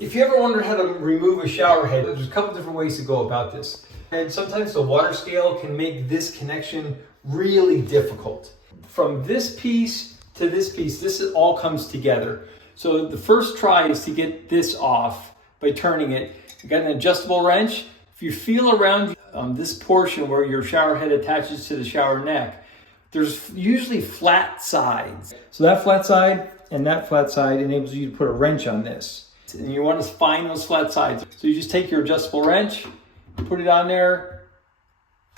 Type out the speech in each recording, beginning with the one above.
If you ever wondered how to remove a shower head, there's a couple different ways to go about this. And sometimes the water scale can make this connection really difficult. From this piece to this piece, this all comes together. So the first try is to get this off by turning it. You got an adjustable wrench. If you feel around this portion where your shower head attaches to the shower neck, there's usually flat sides. So that flat side and that flat side enables you to put a wrench on this. And you want to find those flat sides. So you just take your adjustable wrench, put it on there,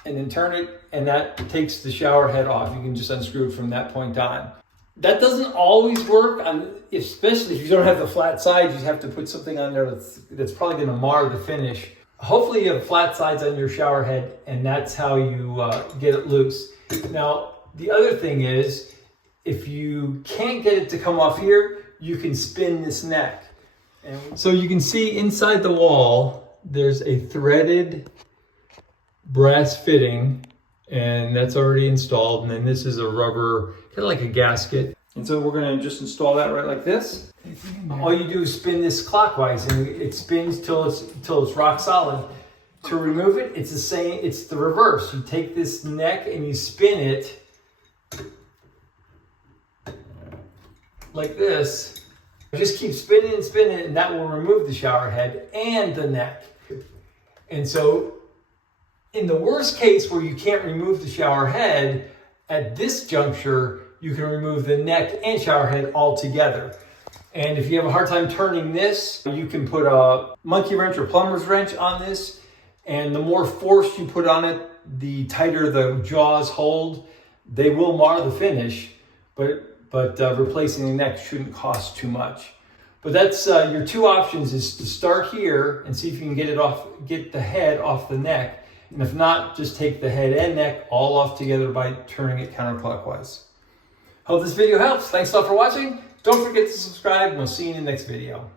and then turn it, and that takes the shower head off. You can just unscrew it from that point on. That doesn't always work, especially if you don't have the flat sides. You have to put something on there that's probably going to mar the finish. Hopefully you have flat sides on your shower head, and that's how you get it loose. Now, the other thing is, if you can't get it to come off here, you can spin this neck. And so you can see inside the wall, there's a threaded brass fitting, and that's already installed. And then this is a rubber, kind of like a gasket. And so we're going to just install that right like this. All you do is spin this clockwise, and it spins till it's rock solid. To remove it, it's the same. It's the reverse. You take this neck and you spin it like this. Just keep spinning and spinning, and that will remove the shower head and the neck. And so, in the worst case where you can't remove the shower head, at this juncture, you can remove the neck and shower head all together. And if you have a hard time turning this, you can put a monkey wrench or plumber's wrench on this. And the more force you put on it, the tighter the jaws hold. They will mar the finish, but replacing the neck shouldn't cost too much. But that's your two options: is to start here and see if you can get the head off the neck. And if not, just take the head and neck all off together by turning it counterclockwise. Hope this video helps. Thanks a lot for watching. Don't forget to subscribe, and we'll see you in the next video.